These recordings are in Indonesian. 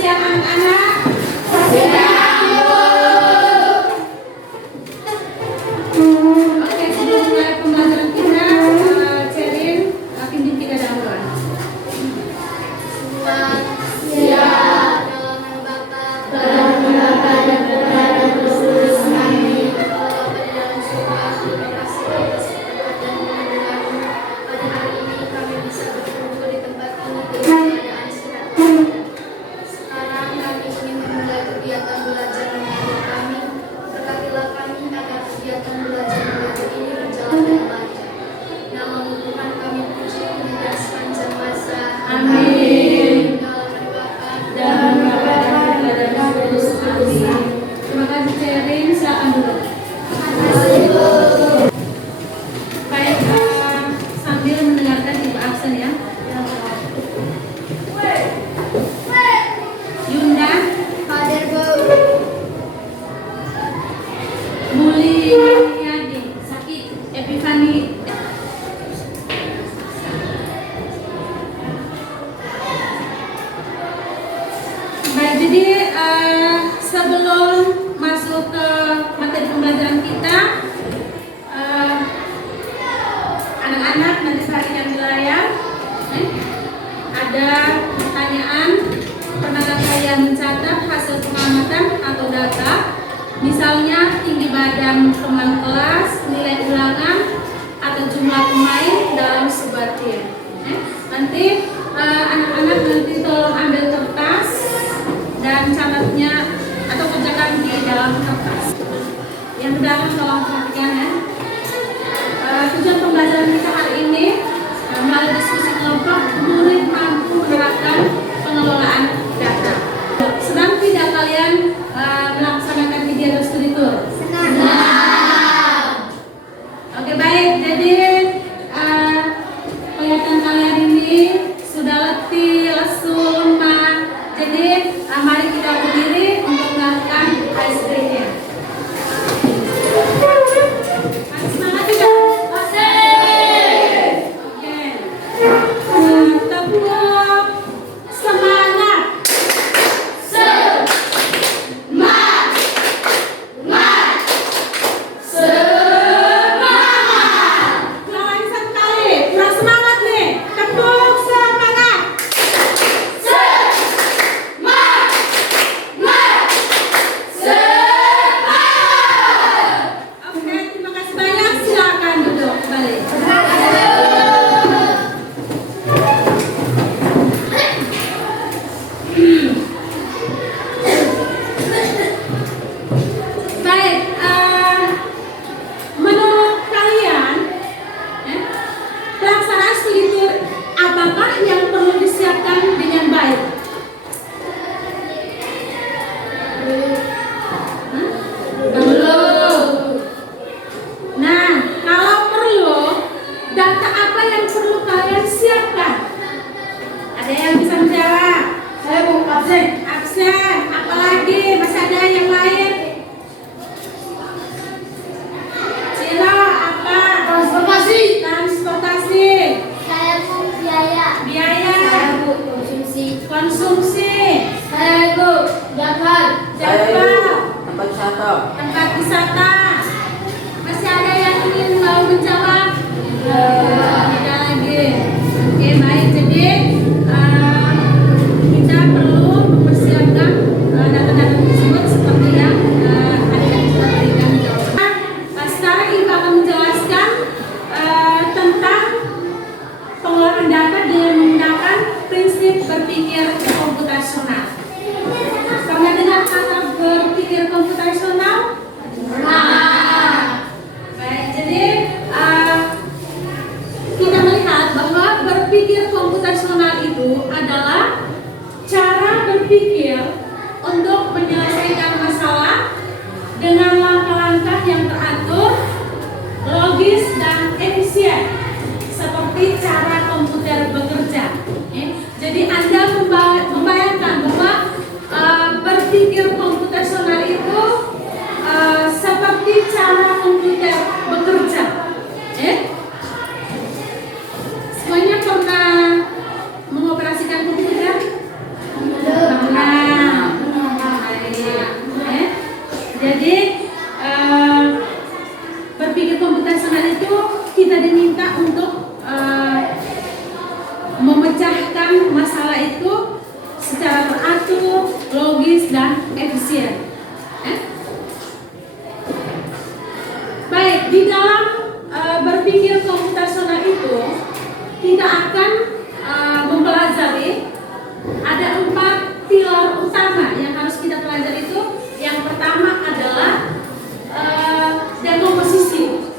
siang anak-anak. Oke, sebelum mulai pembelajaran kita, Cerin pimpin kita dalam doa. Jadi sebelum masuk ke materi pembelajaran kita, anak-anak nanti perhatikan di layar. Ada pertanyaan, pernahkah kalian mencatat hasil pengamatan atau data? Misalnya tinggi badan teman kelas, nilai ulangan, atau jumlah pemain dalam sebuah tim. Nanti anak-anak nanti tolong ambil kertas dan catatnya atau kerjakan di dalam kertas. Yang di belakang tolong perhatikan ya. Tujuan pembelajaran kita hari ini melalui diskusi kelompok, murid mampu menerapkan pengelolaan data. Senang tidak kalian melaksanakan video studi tour? Senang. Oke, baik. Jadi kelihatan kalian ini sudah letih, lesu, lemah. Jadi mari kita berdiri untuk melakukan icebreaking. Semangat tidak? Oke. Tepuk semangat. Absen, apalagi masih ada yang lain? Cila, apa? Transportasi. Saya Bu biaya. Saya Bu konsumsi. Saya Bu Jadwal. tempat wisata. Masih ada yang ingin mau menjawab? Tidak lagi. Oke, baik. Jadi kita perlu mempersiapkan data-data tersebut seperti yang adik-adik sudah berikan jawaban. Sekarang Ibu akan menjelaskan tentang pengelolaan data dengan menggunakan prinsip berpikir komputasional. Pernah dengar kata berpikir komputasional? Baik, jadi kita melihat bahwa berpikir komputasional itu adalah cara berpikir untuk menyelesaikan masalah dengan langkah-langkah yang teratur, logis dan efisien, seperti cara komputer bekerja. Jadi Anda membayangkan bahwa berpikir komputasional itu seperti cara komputer bekerja. Semuanya pernah mengoperasikan komputer? Pernah. waktu, logis, dan efisien. Baik, di dalam berpikir komputasional itu kita akan mempelajari ada 4 pilar utama yang harus kita pelajari itu. Yang pertama adalah dekomposisi.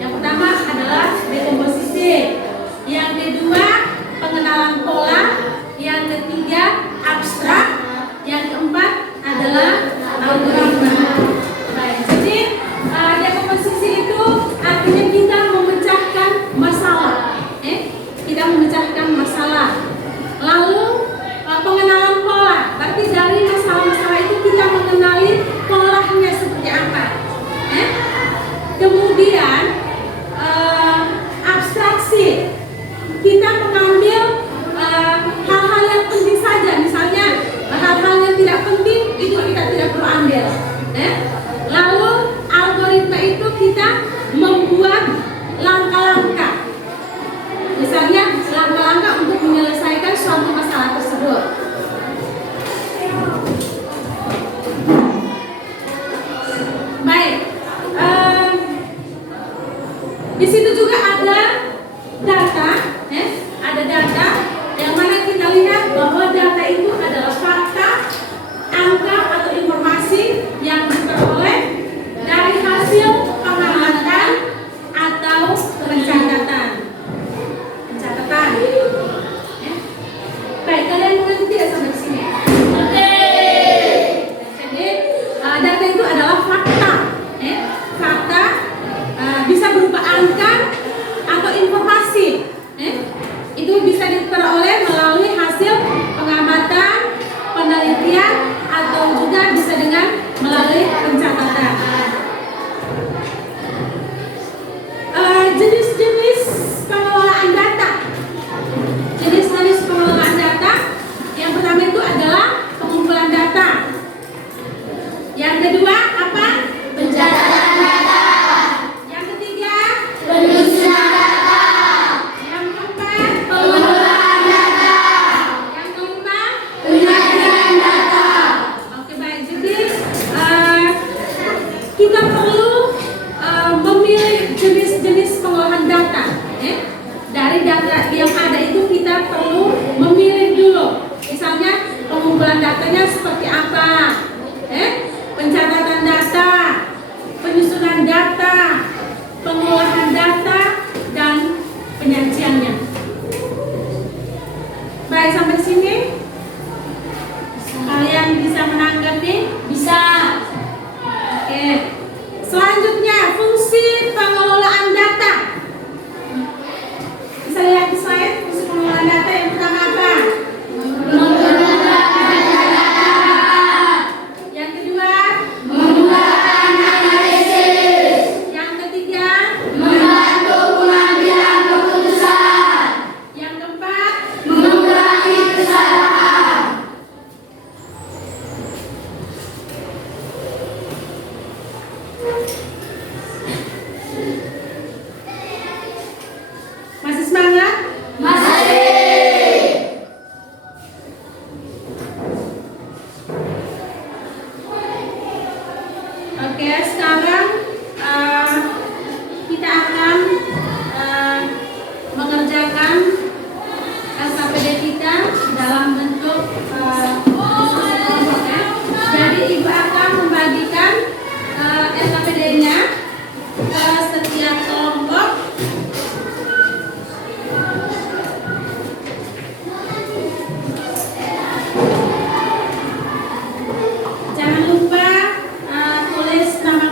Yang pertama adalah dekomposisi. Yang kedua pengenalan pola. Yang ketiga abstrak. Yang keempat adalah algoritma. Baik, jadi dekomposisi itu artinya kita memecahkan masalah. Kita memecahkan masalah. Lalu pengenalan pola, berarti dari masalah-masalah itu kita mengenali polanya seperti apa. Kemudian abstraksi, kita mengambil hal-hal yang penting saja, misalnya hal-hal yang tidak penting itu kita tidak perlu ambil. Lalu algoritma itu kita membuat langkah-langkah, misalnya langkah-langkah untuk menyelesaikan suatu masalah tersebut. Baik, di situ juga ada data, ada data yang mana kita lihat bahwa data itu adalah fakta, angka atau informasi yang diperoleh dari hasil pengamatan atau pencatatan. Baik, kalian mengerti tidak sampai sini? Jadi data itu adalah fakta. Fakta bisa berupa angka atau informasi. Itu bisa diperoleh melalui hasil pengamatan, penelitian, atau juga bisa dengan melalui pencatatan. Jenis-jenis pengelolaan data. Jenis-jenis pengelolaan data, yang pertama itu adalah pengumpulan data. Yang kedua apa? Pencatatan data. Yang ketiga Penyusunan data. yang keempat Pengelolaan data. yang kelima. Penyajian data. Oke, baik. Jadi kita perlu memilih jenis-jenis pengolahan data. Dari data yang ada itu kita perlu memilih dulu. Misalnya pengumpulan datanya seperti apa, pencatatan data, penyusunan data, pengolahan data, dan penyajiannya. Baik, sampai sini kalian bisa menanggapi? Bisa. Oke. Selanjutnya fungsi pengelolaan data. Bisa lihat di slide fungsi pengelolaan data yang pertama apa? Menggunakan data. Yang kedua, Menggunakan analisis. yang ketiga, Membantu pengambilan keputusan. yang keempat. Mengurangi kesalahan. Masih semangat? Masih. Oke, sekarang kita akan mengerjakan LKPD kita dalam bentuk diskusi kelompok, ya. Jadi ibu akan membagikan LKPD-nya ke setiap kelompok. Jangan lupa tulis nama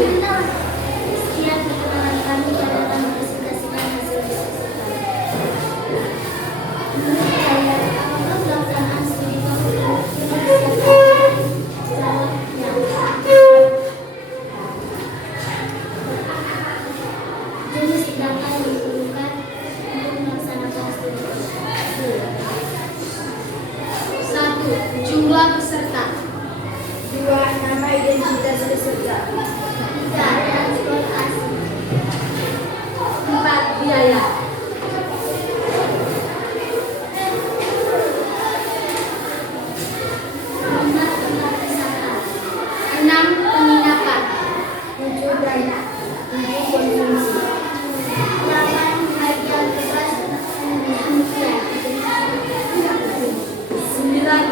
Sekian perkenalan kami dalam mempresentasikan hasil diskusi kami. Menurut saya, apakah pelaksanaan studi tour jenis data yang diperlukan untuk melaksanakan studi tour? 1. Jumlah peserta. 2. Nama identitas peserta. 3. Transportasi. 4. Biaya. 5. Tempat wisata. 6. Penginapan. 7. daya. 7. konsumsi. 8. Harian bebas. 9.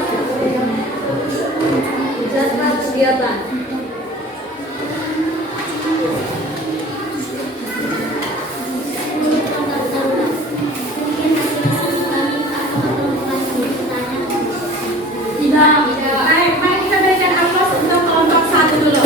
Jadwal kegiatan. Baik, kita berikan aplaus untuk kelompok 1 dulu.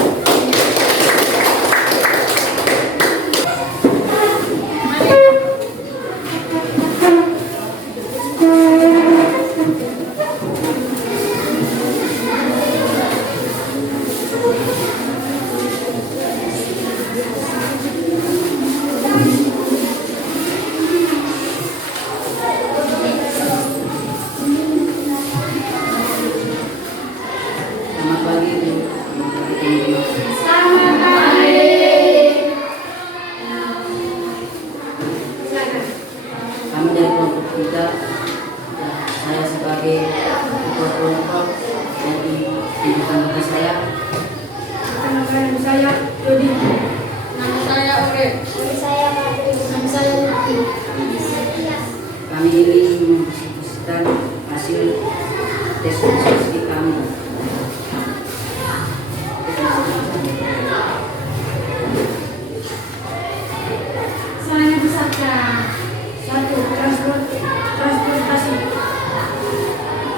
Selamat pagi, Bu. Selamat pagi. Kami dari kelompok 3, saya sebagai ketua kelompok, jadi ibu saya. Nama saya Dodi. Nama saya Ore. Nama saya Patri. Nama saya Luki. Kami ini mempresentasikan hasil tes diskusi kami. Soalnya peserta. 1. Transportasi.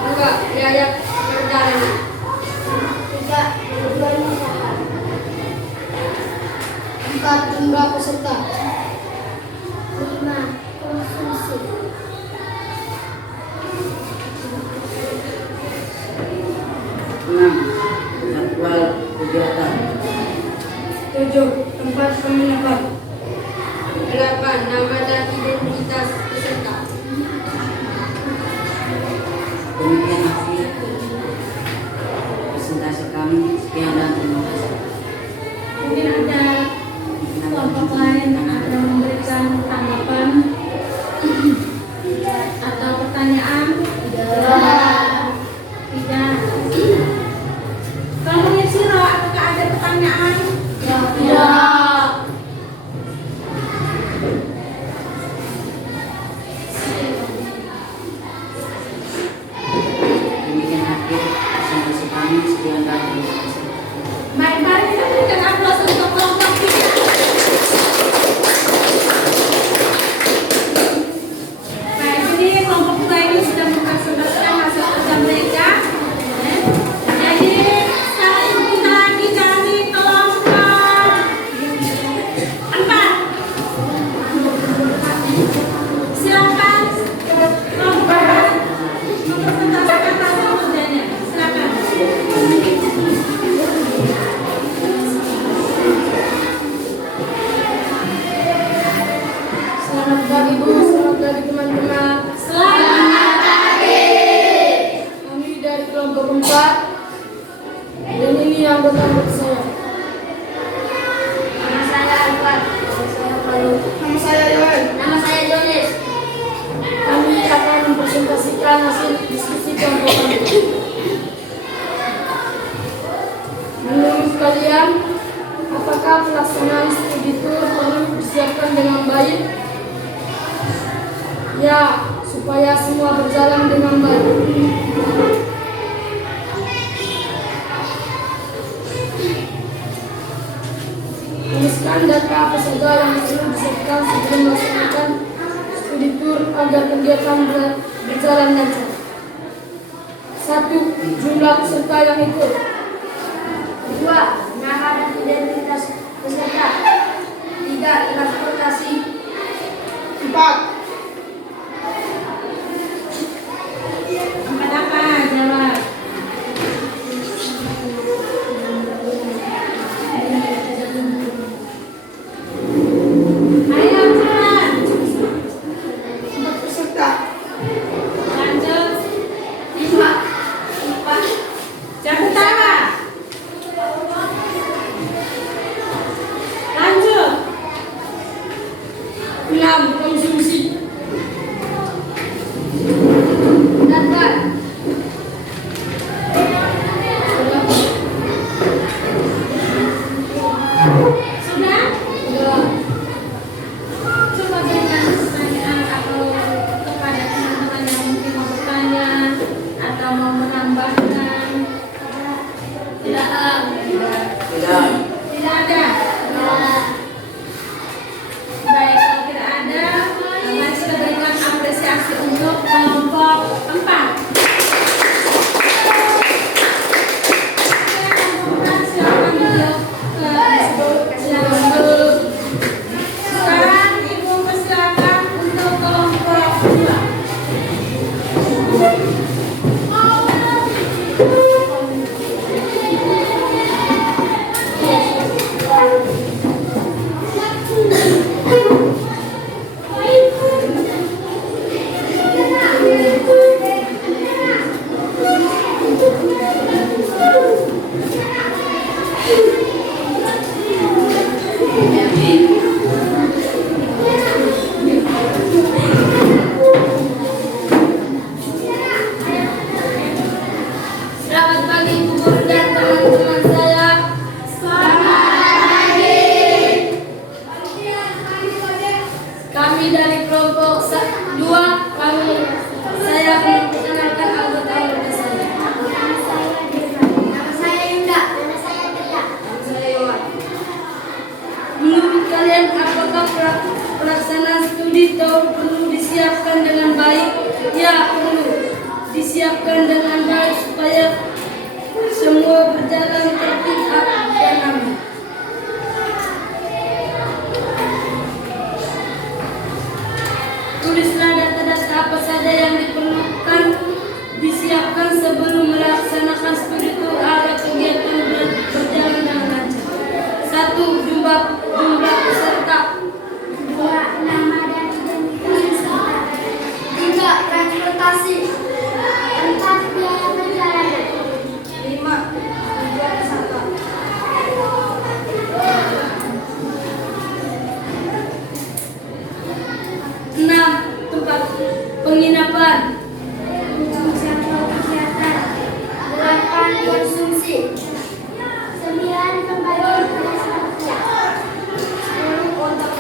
2. Biaya perjalanan. 3. Kebutuhan masyarakat. 4. Jumlah peserta. 5. Konsumsi. 6. Jadwal kegiatan. 7. Tempat penginapan. 8. Nama dan identitas peserta. Demikian hasil presentasi kami. Sekian dan terima kasih. Mungkin ada kelompok lain yang akan memberikan tanggapan atau pertanyaan. Tidak. Kelompoknya Siro, apakah ada pertanyaan? Tidak. Demikian hasil presentasi kami. Sekian dan terima kasih. Baik, mari kita berikan aplaus untuk kelompok 3. Baik, jadi kelompok 2 ini sudah mempresentasikan hasil kerja mereka. Jadi sekarang kita lagi cari kelompok 4. Silakan kelompok 4 mempresentasikan hasil kerjanya. Silakan. Selamat pagi Bu, selamat pagi teman-teman. Selamat Kami dari kelompok 4 dan ini anggota saya. Nama saya Alfat. Nama saya Palu. Nama saya Yoel. Nama saya Jones. Kami akan mempresentasikan hasil diskusi kelompok kami. Menurut kalian, apakah pelaksanaan studi tour perlu disiapkan dengan baik? Ya, supaya semua berjalan dengan baik. Tuliskan data apa saja yang perlu disiapkan sebelum melaksanakan studi tour agar kegiatan berjalan lancar. 1. Jumlah peserta yang ikut. 2. Nama dan identitas Sudah? Coba berikan pertanyaan atau kepada teman-teman yang mungkin mau bertanya atau mau menambahkan. Tidak. Tidak. Tidak ada. Baik, kalau tidak ada, mari kita berikan apresiasi untuk kelompok 4. Silakan beliau ke silakan. Sekarang Ibu persilakan untuk kelompok 2. Selamat pagi Ibu Guru dan teman-teman saya. Kami dari kelompok 2, saya akan memperkenalkan anggota-anggota saya. Nama saya Yunda. Nama saya Yohan. Menurut kalian apakah pelaksanaan studi tahun perlu disiapkan dengan baik? Ya, perlu disiapkan dengan baik supaya semua berjalan tertib dan aman. Tulislah data-data apa saja yang diperlukan disiapkan sebelum melaksanakan studi tour agar kegiatan berjalan dengan lancar. 1. Jumlah peserta. 2. Nama dan identitas peserta. 3. Transportasi. 4. Biaya perjalanan. 5. Tujuan wisata. 6. Tempat penginapan. 7. Jadwal kegiatan. 8. Konsumsi. 9. Pembagian tugas waktu. 10. Kontak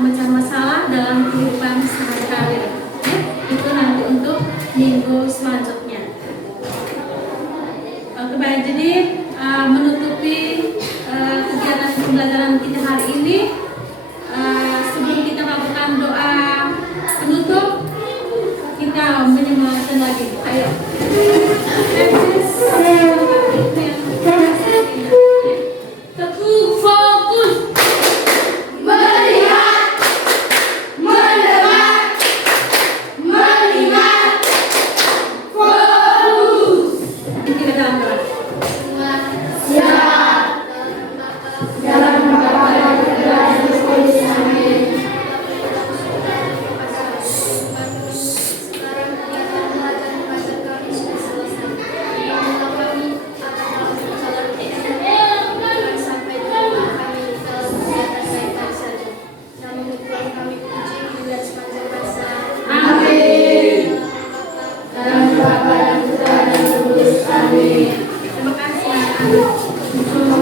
pemecahan masalah dalam kehidupan sehari-hari. Ya, itu nanti untuk minggu selanjutnya. Oke baik, jadi menutupi kegiatan pembelajaran kita hari ini, sebelum kita melakukan doa penutup, kita menyemarakan lagi. Ayo. Teguh fokus, melihat, mendengar, melihat, fokus. Kita dalam doa. Siap. Dalam Bapa dan Putra dan Roh Kudus. Amin. Amin. Dalam Bapa dan Putra dan Roh Kudus. Amin. Terima kasih anak-anak.